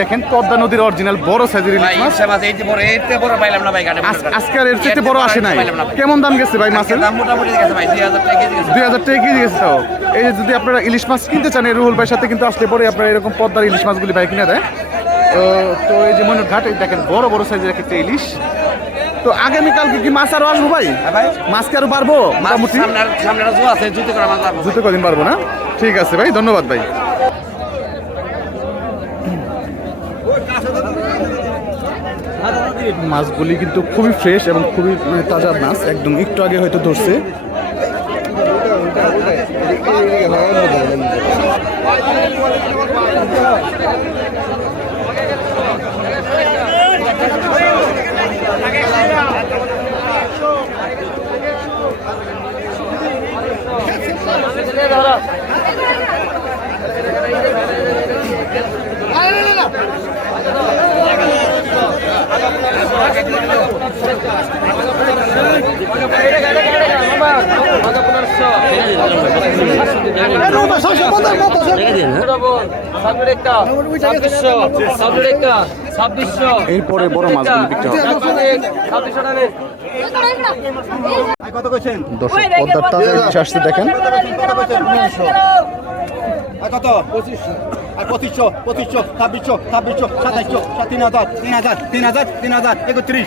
দেখেন পদ্মা নদীর অরিজিনাল বড় সাইজের ইলিশ মাছ। এর ভাই আজকে এর চেয়ে বড় আসে নাই। ভাই। কেমন দাম গেছে ভাই মাছের? দাম মোটামুটি গেছে ভাই দুই হাজার টাকা কেজি গেছে তাও এই যে যদি আপনারা ইলিশ মাছ কিনতে চান রুহুল ভাইয়ের সাথে কিন্তু আসলে পরে আপনারা এরকম পদ্মার ইলিশ মাছগুলি ভাই কিনে দেয়। তো তো এই যে মনের ঘাট দেখেন বড় বড় সাইজের একটা ইলিশ। তো আগামীকালকে কি মাছ আরও আসব ভাই? হ্যাঁ ভাই। মাছ কি আরও পারব মোটামুটি? সামনে আছে জুতো কদিন পারব না? ঠিক আছে ভাই ধন্যবাদ ভাই। মাছগুলি কিন্তু খুবই ফ্রেশ এবং খুবই মানে, তাজা মাছ একদম একটু আগে হয়তো ধরছে এরপরে বড় মাছগুলি বিক্রি হবে দর্শক পদ্মার তাজা দেখেন কত? পঁচিশশো। আর পঁচিশশো পঁচিশশো, ছাব্বিশশো ছাব্বিশশো, সাতাইশশো, তিন হাজার তিন হাজার তিন হাজার তিন হাজার, একত্রিশ।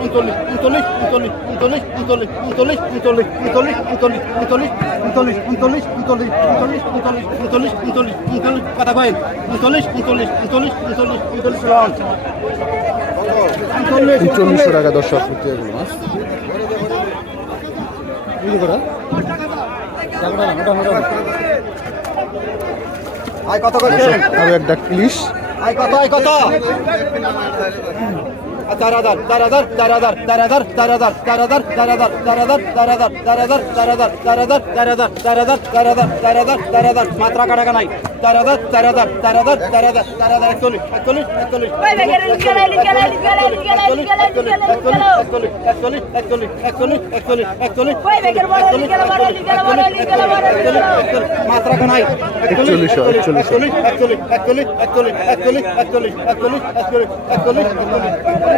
উনচল্লিশ উনচল্লিশ উনচল্লিশ উনচল্লিশ উনচল্লিশ উনচল্লিশ উনচল্লিশ উনচল্লিশ উনচল্লিশ উনচল্লিশ উনচল্লিশ উনচল্লিশ উনচল্লিশ উনচল্লিশ কথা কয়েন উনচল্লিশ উনচল্লিশ উনচল্লিশ উনচল্লিশ উনচল্লিশ রাউন্ড উনচল্লিশ চল্লিশশো টাকা দর্শক এগুলো মাছ? আয় কত করছেন আয় কত আয় কত চার হাজার চার হাজার চার হাজার চার হাজার চার হাজার চার হাজার চার হাজার চার হাজার চার হাজার চার হাজার চার হাজার চার হাজার চার হাজার চার হাজার চার হাজার চার হাজার চার হাজার মাত্রা কাটা নাই একচল্লিশ একচল্লিশ একচল্লিশ একচল্লিশ একচল্লিশ একচল্লিশ একচল্লিশ একচল্লিশ মাত্রা কানাই একচল্লিশ একচল্লিশ একচল্লিশ একচল্লিশ একচল্লিশ একচল্লিশ একচল্লিশ একচল্লিশ একচল্লিশ একচল্লিশ একচল্লিশ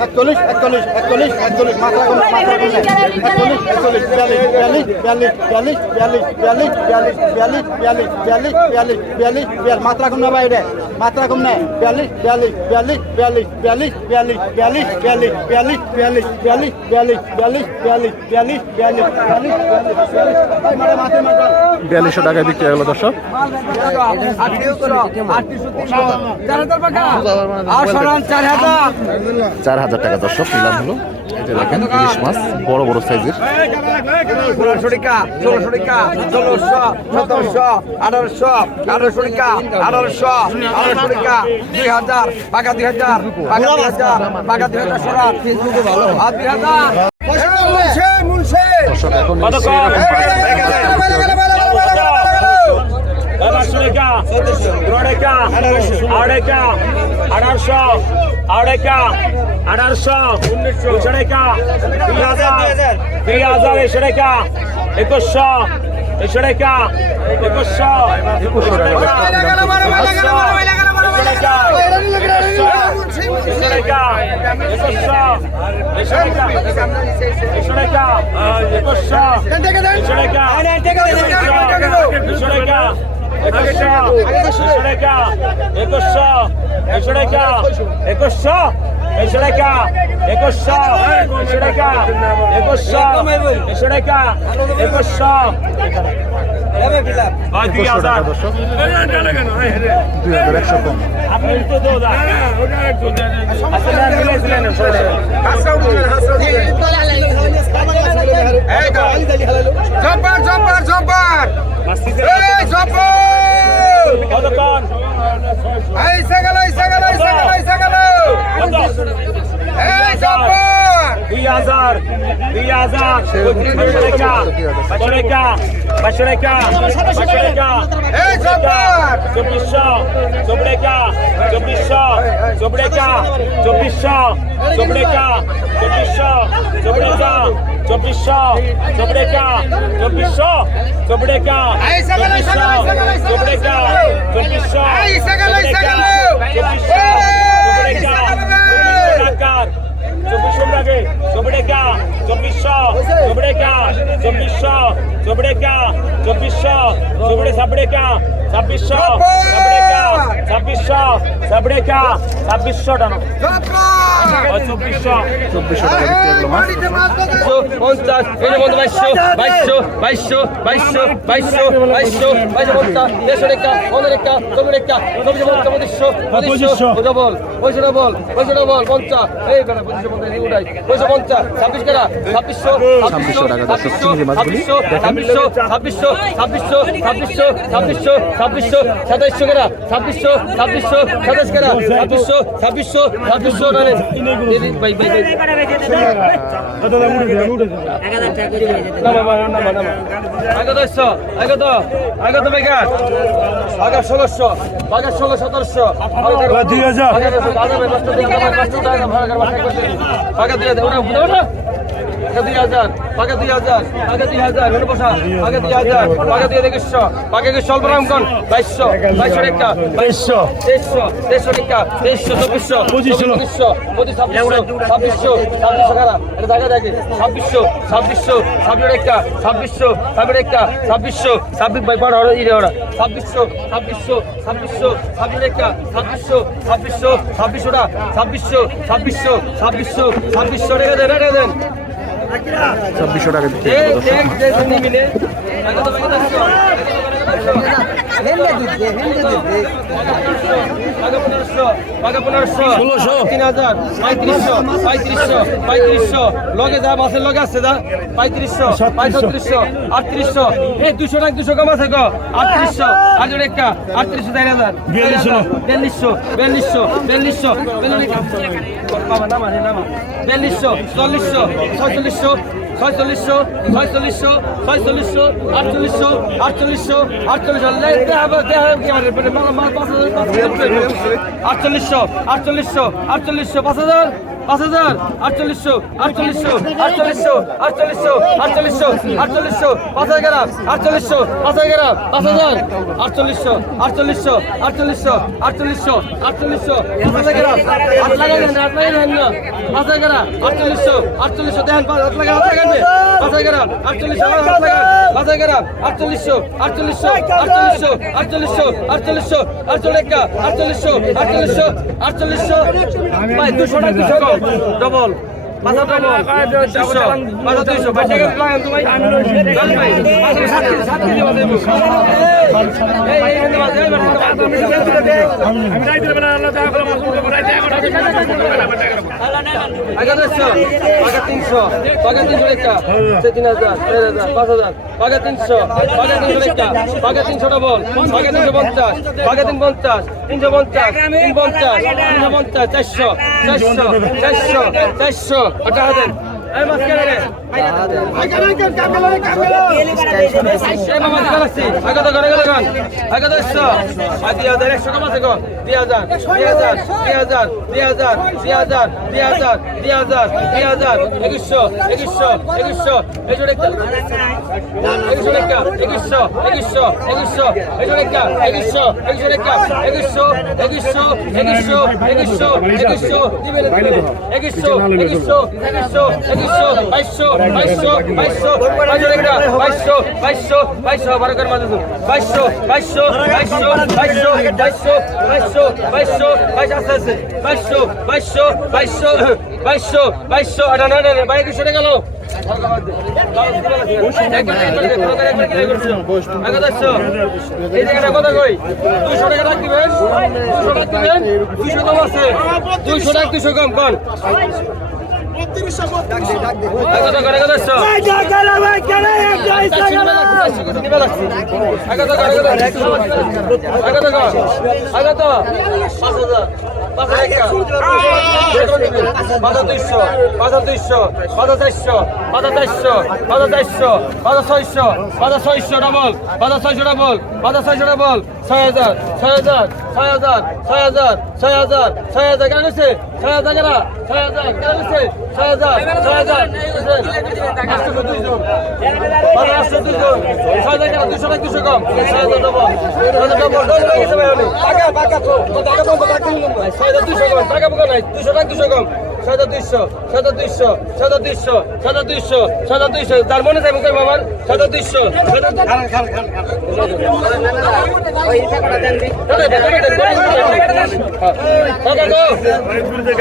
একচল্লিশ একচল্লিশ একচল্লিশ একচল্লিশ মাত্রা কম মাত্রা কম একচল্লিশ একচল্লিশ বিয়াল্লিশ বিয়াল্লিশ বিয়াল্লিশ বিয়াল্লিশ বিয়াল্লিশ বিয়াল্লিশ বিয়াল্লিশ বিয়াল্লিশ বিয়াল্লিশ বিয়াল্লিশ বিয়াল্লিশ বিয়াল্লিশ মাত্রা কম বাইরে মাত্রা কম নেই বিয়াল্লিশ বিয়াল্লিশ বিয়াল্লিশ বিয়াল্লিশ বিয়াল্লিশ বিয়াল্লিশ বিয়াল্লিশ বিয়াল্লিশ বিয়াল্লিশ বিয়াল্লিশ বিয়াল্লিশ বিয়াল্লিশ বিয়াল্লিশ বিয়াল্লিশ বিয়াল্লিশ বিয়াল্লিশ বিয়াল্লিশ বিয়াল্লিশ বিয়াল্লিশশো টাকায় বিক্রি হয়ে গেল দর্শক চার হাজার টাকা দর্শক নিলাম হলো। এই যে দেখেন ইলিশ মাছ বড় বড় সাইজের। ষোলোশো টাকা ষোলোশো টাকা ষোলোশো সতেরোশো আঠারোশো আঠারোশো টাকা আঠারোশো আঠারোশো টাকা দুই হাজার পাকা দুই হাজার পাকা দুই হাজার পাকা দুই হাজার সরা ভালো আর দুই হাজার। দর্শক এখন সেই রকম আঠারোশো টাকা পনেরো টাকা আড়াই টাকা আঠারোশো আড়াই টাকা আঠারোশো উনিশশো টাকা দুই হাজার। দুই হাজার। এশো টাকা একুশশো। এশো টাকা একুশশো। একুশশো। টাকা একুশশো। টাকা একুশশো একশো টাকা একুশশো একশো টাকা একুশশো একশো টাকা একুশশো একশো টাকা একুশশো আপনি তো জম্পার জম্পার জম্পার এই জম্পার এই সাগাল এই সাগাল এই সাগাল এই সাগাল চব্বিশশো চব্বিশা চব্বিশশো চব্বিশা চব্বিশশো চব্বিশা চব্বিশশো চব্বিশা চব্বিশশো চব্বিশা চব্বিশশো চব্বিশা চব্বিশশো চব্বিশা চব্বিশশো চব্বিশশো চব্বিশশো চব্বিশা টাকার চব্বিশশো লাগে চব্বিশা চব্বিশশো চব্বিশা চব্বিশশো চোপড়ে কা চব্বিশশো চোপড়ে সাপড়ে কা ছাব্বিশশো সাপড়ে কা ছাব্বিশশো সাপড়ে কা ছাব্বিশশো টানো চব্বিশশো চব্বিশশো টাকা পঞ্চাশ এনে বন্ধু বাইশশো বাইশশো বাইশশো বাইশশো বাইশশো বাইশশো বাইশশো পঞ্চাশ দেড়শো রেখা পনেরো রেখা চোপড়ে রেখা চব্বিশশো পঞ্চাশ পঁচিশশো পঁচিশশো ডবল পঁচিশশো ডবল পঁচিশশো ডবল পঞ্চাশ এই কেনা পঁচিশশো পঞ্চাশ উঠাই পঁচিশশো পঞ্চাশ ছাব্বিশ কেনা ছাব্বিশশো ছাব্বিশশো টাকা ছাব্বিশশো ছাব্বিশশো ছাব্বিশশো ছাব্বিশশো ছাব্বিশশো ছাব্বিশশো ছাব্বিশশো ছাব্বিশশো সাতাইশশো কেনা ছাব্বিশশো ছাব্বিশশো সাতাইশ কেনা ছাব্বিশশো ছাব্বিশশো ছাব্বিশশো আগত আগত আগত বেকার আগা ষোলোশো আগা ষোলো সতেরোশো দুই হাজার আগা দুই হাজার ওটা ওটা দুই হাজার আগে দুই হাজার আগে দুই হাজার হলো বসা আগে দুই হাজার আগে দুই একুশশো আগে একুশ স্বল্প রামগণ বাইশশো বাইশশো রেখা বাইশশো তেইশশো তেইশশো রেখা তেইশশো চব্বিশশো পঁচিশশো পঁচিশশো পঁচিশ ছাব্বিশশো ছাব্বিশশো ছাব্বিশশো খারাপ এটা দেখা দেখে ছাব্বিশশো ছাব্বিশশো ছাব্বিশ রেখা ছাব্বিশশো ছাব্বিশ রেখা ছাব্বিশশো ছাব্বিশ বাই পাড়া ইরে ওরা ছাব্বিশশো ছাব্বিশশো ছাব্বিশশো ছাব্বিশ রেখা ছাব্বিশশো ছাব্বিশশো ছাব্বিশশোটা ছাব্বিশশো ছাব্বিশশো ছাব্বিশশো ছাব্বিশশো রেখা দেন রেখা দেন চব্বিশশো টাকা ষোলোশো তিন হাজার পঁয়ত্রিশশো পঁয়ত্রিশশো পঁয়ত্রিশশো লগে যা মাসের লগে আছে যা পঁয়ত্রিশশো পঁয়ত্রিশশো আটত্রিশশো এই দুশো টাকা দুশো কম আছে গো আটত্রিশশো আজর একটা আটত্রিশশো চার হাজার বিয়াল্লিশশো বিয়াল্লিশশো বিয়াল্লিশশো বিয়াল্লিশশো বাবা নামা নামা বিয়াল্লিশশো চল্লিশশো ছয়চল্লিশশো ছয়চল্লিশশো ছয়চল্লিশশো ছয়চল্লিশশো আটচল্লিশশো আটচল্লিশশো আটচল্লিশশো। আটচল্লিশশো আটচল্লিশশো আটচল্লিশশো পাঁচ হাজার। পাঁচ হাজার আটচল্লিশশো আটচল্লিশশো আটচল্লিশশো আটচল্লিশশো আটচল্লিশশো আটচল্লিশশো পাঁচ হাজার আটচল্লিশশো পাঁচ হাজার পাঁচ হাজার আটচল্লিশশো আটচল্লিশশো আটচল্লিশশো আটচল্লিশশো আটচল্লিশশো পাঁচ হাজার আটচল্লিশশো আটচল্লিশশো দেখেন পাঁচ হাজার হাত পাঁচ হাজার আটচল্লিশশো আটচল্লিশশো আটচল্লিশশো আটচল্লিশশো আটচল্লিশশো আটচল্লিশশো আটচল্লিশশো আটচল্লিশশো আটচল্লিশশো ভাই দুশো টাকা দুশো ডবল পাঁচশো ডবল দুশো পাঁচশো দুইশো বাইশে গেলে তিনশো পাকা তিনশো একটা তিন হাজার চার হাজার পাঁচ হাজার পাকা তিনশো পাকা তিনশো একটা পাকা তিনশো ডবল পাকা তিনশো পঞ্চাশ পাকা তিন পঞ্চাশ তিনশো পঞ্চাশ তিন পঞ্চাশ তিনশো পঞ্চাশ চারশো চারশো চারশো চারশো ওটা হাজার একুশশো একুশশো একুশশো একুশশো একুশশো একুশশো একুশশো একুশশো একুশশো একুশশো একুশশো একুশশো একুশশো একুশশো একুশশো একুশশো একুশশো একুশশো বাইশশো বাইশশো বাইশশো বাইশশো বাইশশো একটা বাইশশো বাইশশো বাইশশো বারোকার মাঝে বাইশশো বাইশশো বাইশশো বাইশশো বাইশশো বাইশশো বাইশশো বাইশ আস্তে আস্তে বাইশশো বাইশশো বাইশশো বাইশশো বাইশশো আটা না না বাইক সরে গেল দুশো টাকা দুশো কম কন ছয় হাজার ছয় হাজার ছয় হাজার ছয় হাজার ছয় হাজার ছয় হাজার কেন ছয় হাজার এরা ছয় হাজার কেরা দিচ্ছে ছয় হাজার ছয় হাজার পাঁচশো দুইজন পাঁচশো দুইজন ছয় হাজার কেরা দুশো না দুশো কম ছয় হাজার ডবল ছয় হাজার ডবল ডবল হয়ে গেছে ভাই আমি মনে যাই মুখে মামার সাদা দুইশো দাদা দাদা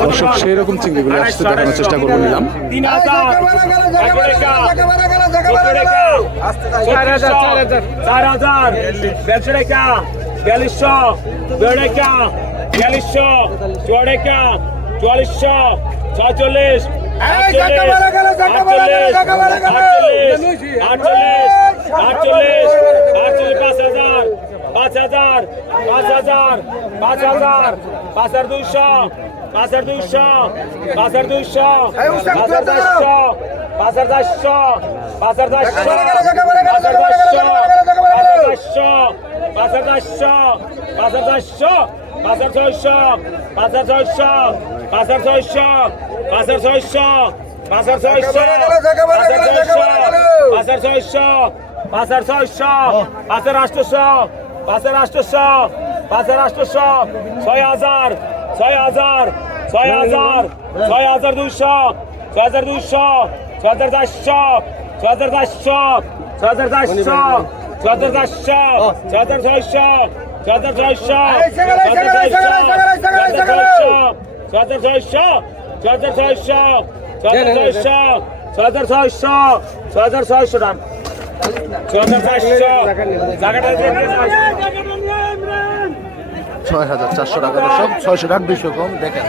দর্শক সেই রকম চিংড়িগুলো আসতে দেখানোর চেষ্টা করব নিলাম চার হাজার চড়েকা আটচল্লিশ আটচল্লিশ আটচল্লিশ আটচল্লিশ পাঁচ হাজার পাঁচ হাজার পাঁচ হাজার পাঁচ হাজার দুইশো পাঁচ হাজার দুইশো পাঁচ হাজার দুইশো পাঁচ হাজার চারশো পাঁচ হাজার চারশো পাঁচ হাজার চারশো পাঁচ হাজার চারশো পাঁচ হাজার চারশো পাঁচ হাজার চারশো পাঁচ হাজার ছয়শো পাঁচ হাজার ছয়শো পাঁচ হাজার ছয়শো পাঁচ হাজার ছয়শো পাঁচ হাজার ছয়শো পাঁচ হাজার ছয়শো পাঁচ হাজার ছয়শো পাঁচ হাজার আটশোশো পাঁচ হাজার আটশোশো পাঁচ হাজার আটশোশো ছয় হাজার ছয় হাজার ছয় হাজার ছয় হাজার দুইশো ছয় হাজার দুইশো ছয় হাজার চারশো ছয় হাজার চারশো ছয় হাজার চারশো ছয় হাজার চারশো ছয় হাজার ছয়শো ছয় হাজার ছয়শো ছয় হাজার ছয়শো ছয় হাজার ছয়শো ছয় হাজার ছয়শো ছয় হাজার ছয়শো ছয় হাজার ছয়শো ছয় হাজার ছয়শো টান ছয় হাজার চারশো টাকা দর্শক। ছয়শো টাকা দুইশো কম দেখেন।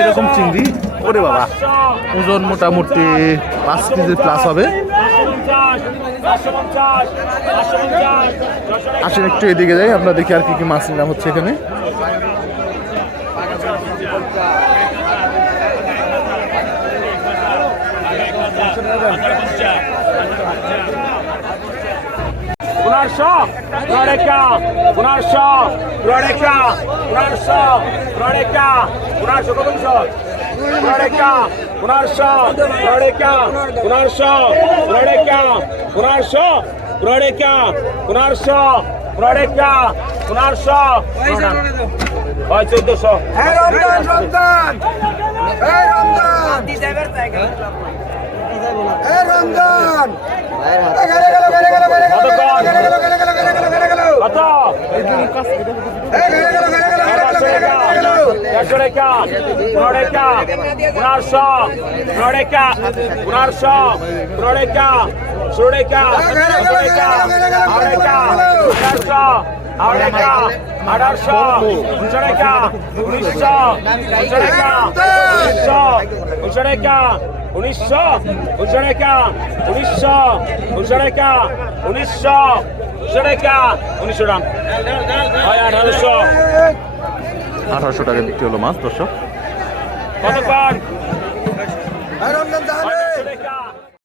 এরকম চিংড়ি? ওরে বাবা। ওজন মোটামুটি পাঁচ কেজি প্লাস হবে। আসেন একটু এদিকে যাই আমরা দেখি আর কি কি মাছ নিলাম হচ্ছে এখানে। পুনর্শো পুনরেখা পুনর্শো পুনরেখা পুনর্শো পুনরেখা পুনর্শো কত পুনরেখা পুনর্শো পুনরেখা পুনর্শো পুনরেখা পুনর্শো পুনরেখা পুনর্শো পুনরেখা পুনর্শো হয় চোদ্দশো রমজান একশো টাকা পনেরো টাকা পনেরোশো পনেরো টাকা পনেরোশো পনেরো টাকা ষোলো টাকা সতেরো টাকা আঠারো টাকা পনেরোশো আঠারো টাকা আঠারোশো উনশো টাকা উনিশশো উনশো টাকা উনিশশো উনশো টাকা উনিশশো হুজরেকা উনিশশো হুজরেকা উনিশশো হুজরেকা উনিশশো রাম হয় আঠারোশো। আঠারোশো টাকা বিক্রি হলো মাছ দর্শক। পান